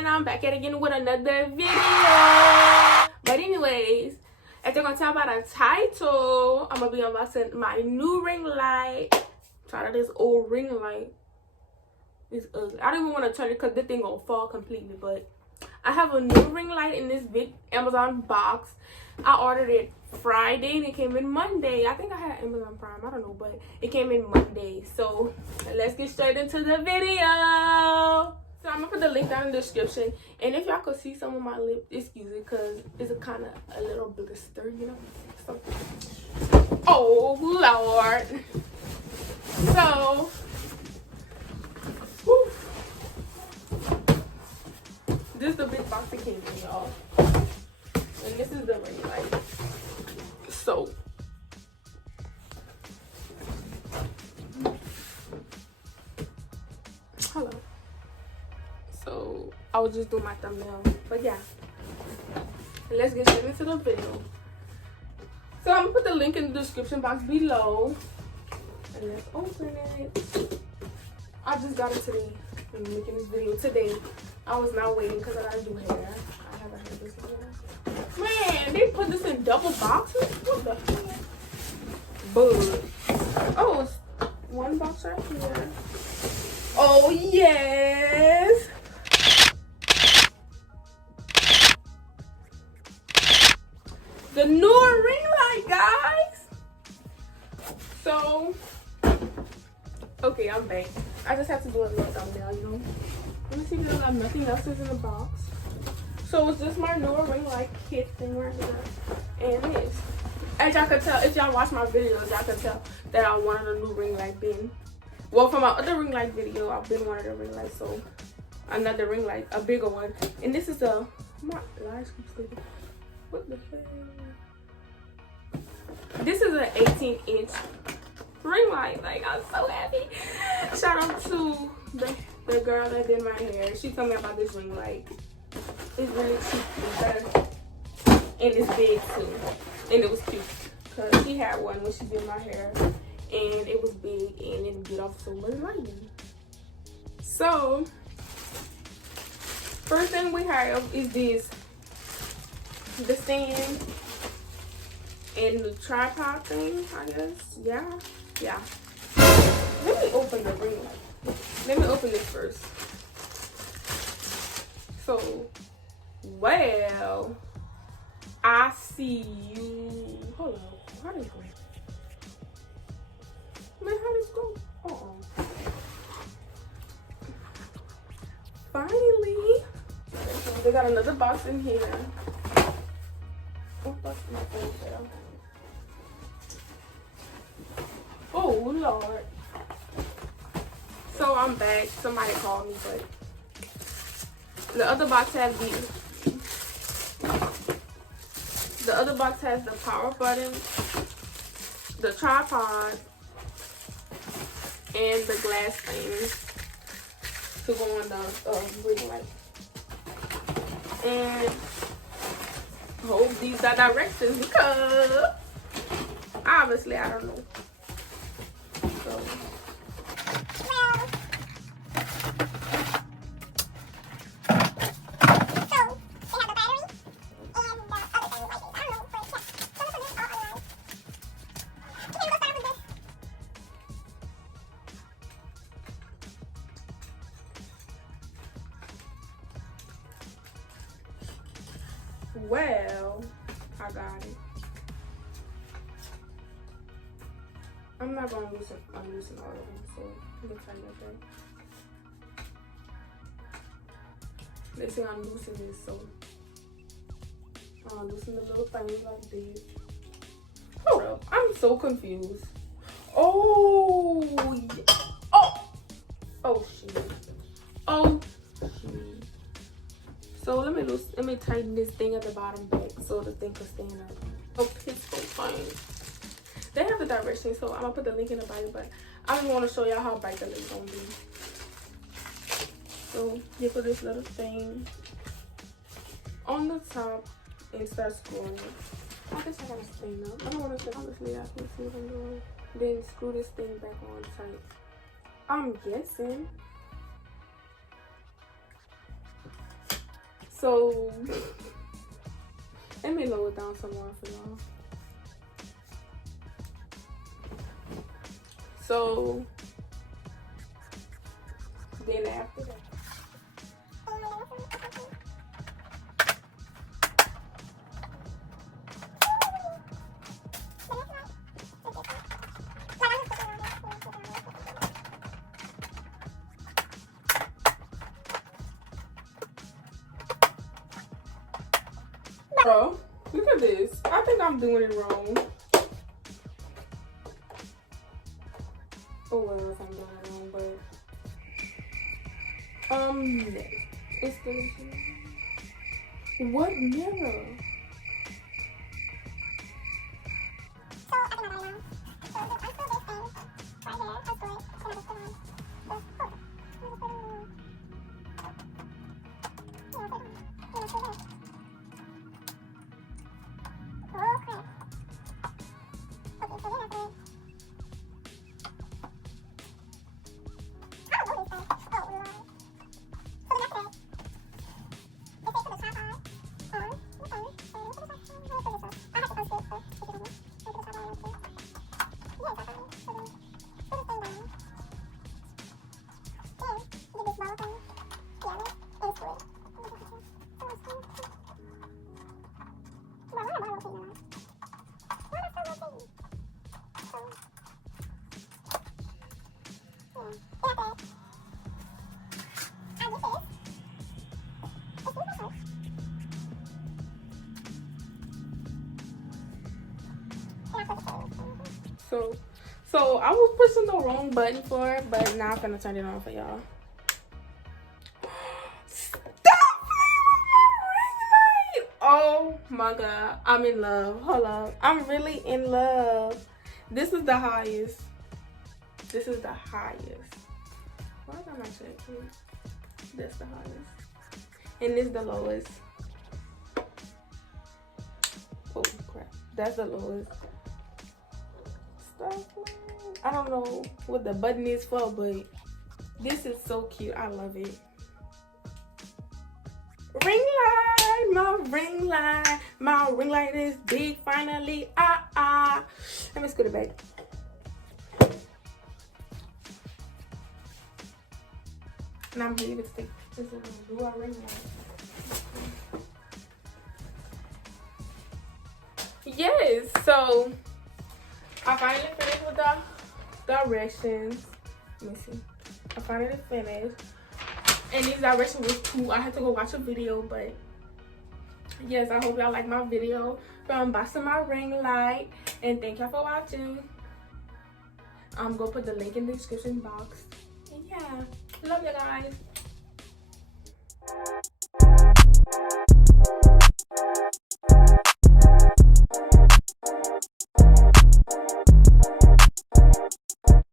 and I'm back at it again with another video. But anyways, as you're gonna tell by the title, I'm gonna be unboxing my new ring light. Tired of this old ring light. It's ugly. I don't even want to turn it because this thing gonna fall completely. But I have a new ring light in this big Amazon box. I ordered it Friday and it came in Monday. I think I had Amazon Prime, I don't know, but it came in Monday. So let's get straight into the video. So I'm gonna put the link down in the description, and if y'all could see some of my lip, excuse it, because it's a little blister, you know. So, oh Lord. So whew. This is the big box it came in, y'all, and this is the ring light. So hello. So I was just doing my thumbnail, but yeah, let's get straight into the video. So I'm gonna put the link in the description box below, and let's open it. I just got it today. I'm making this video today. I was not waiting because I gotta do hair. I haven't had this hair. Man, they put this in double boxes? What the heck? Bud. Oh, it's one box right here. Oh, yes. The new ring light, guys. So, okay, I'm back. I just have to do a little thumbnail, you know. Let me see if there's nothing else is in the box. So it's just my new ring light kit thing right here, and this. As y'all can tell, if y'all watch my videos, y'all can tell that I wanted a new ring light bin. Well, for my other ring light video, I've been wanting a ring light, so another ring light, a bigger one. And this is a my lights keep slipping. What the heck? This is an 18-inch ring light. Like, I'm so happy. Shout out to the girl that did my hair. She told me about this ring light. It's really cheap and better, and it's big too. And it was cute because she had one when she did my hair, and it was big and it get off so much lighting. So first thing we have is the stand and the tripod thing, I guess. Yeah. Let me open the ring light. Let me open this first. So, well, I see you. Hold on. How does it go? Man, how does it go? Uh-oh. Finally. They got another box in here. Oh, that's my phone there. Oh, Lord. So I'm back. Somebody called me, but the other box has the other box has the power button, the tripod, and the glass thing to go on the ring light. And I hope these are directions because obviously I don't know. So well, I got it. I'm not gonna unloosen all of them, so you can try that thing. Let's see, I'm loosening this, so I'm loosening the little things like this. Hold up, I'm so confused. Oh, yeah. Oh shit. Oh shit. So let me tighten this thing at the bottom back so the thing can stand up. Oh, peaceful thing. They have the directions, so I'm gonna put the link in the bio, but I just want to show y'all how bright the link's gonna be. So you put this little thing on the top and start screwing it. I guess I gotta stand up. I don't want to sit, honestly. I can see what I'm doing. Then screw this thing back on tight. I'm guessing So let me lower it down some more for y'all. So then after that, bro, look at this. I think I'm doing it wrong. Oh well, if I'm doing it wrong, but it's the what mirror? So I was pushing the wrong button for it, but now I'm gonna turn it on for y'all. Stop playing with my ring light! Oh my god, I'm in love. Hold up, I'm really in love. This is the highest. This is the highest. Why is that not checking? That's the highest, and this is the lowest. Oh crap, that's the lowest. I don't know what the button is for, but this is so cute. I love it. Ring light, my ring light is big finally. Let me scoot it back. And I'm ready to take this do our ring light. Yes, so I finally finished with the directions. Let me see. I finally finished. And these directions was cool. I had to go watch a video, but yes, I hope y'all like my video from unboxing my ring light. And thank y'all for watching. I'm gonna put the link in the description box. And yeah, love you guys.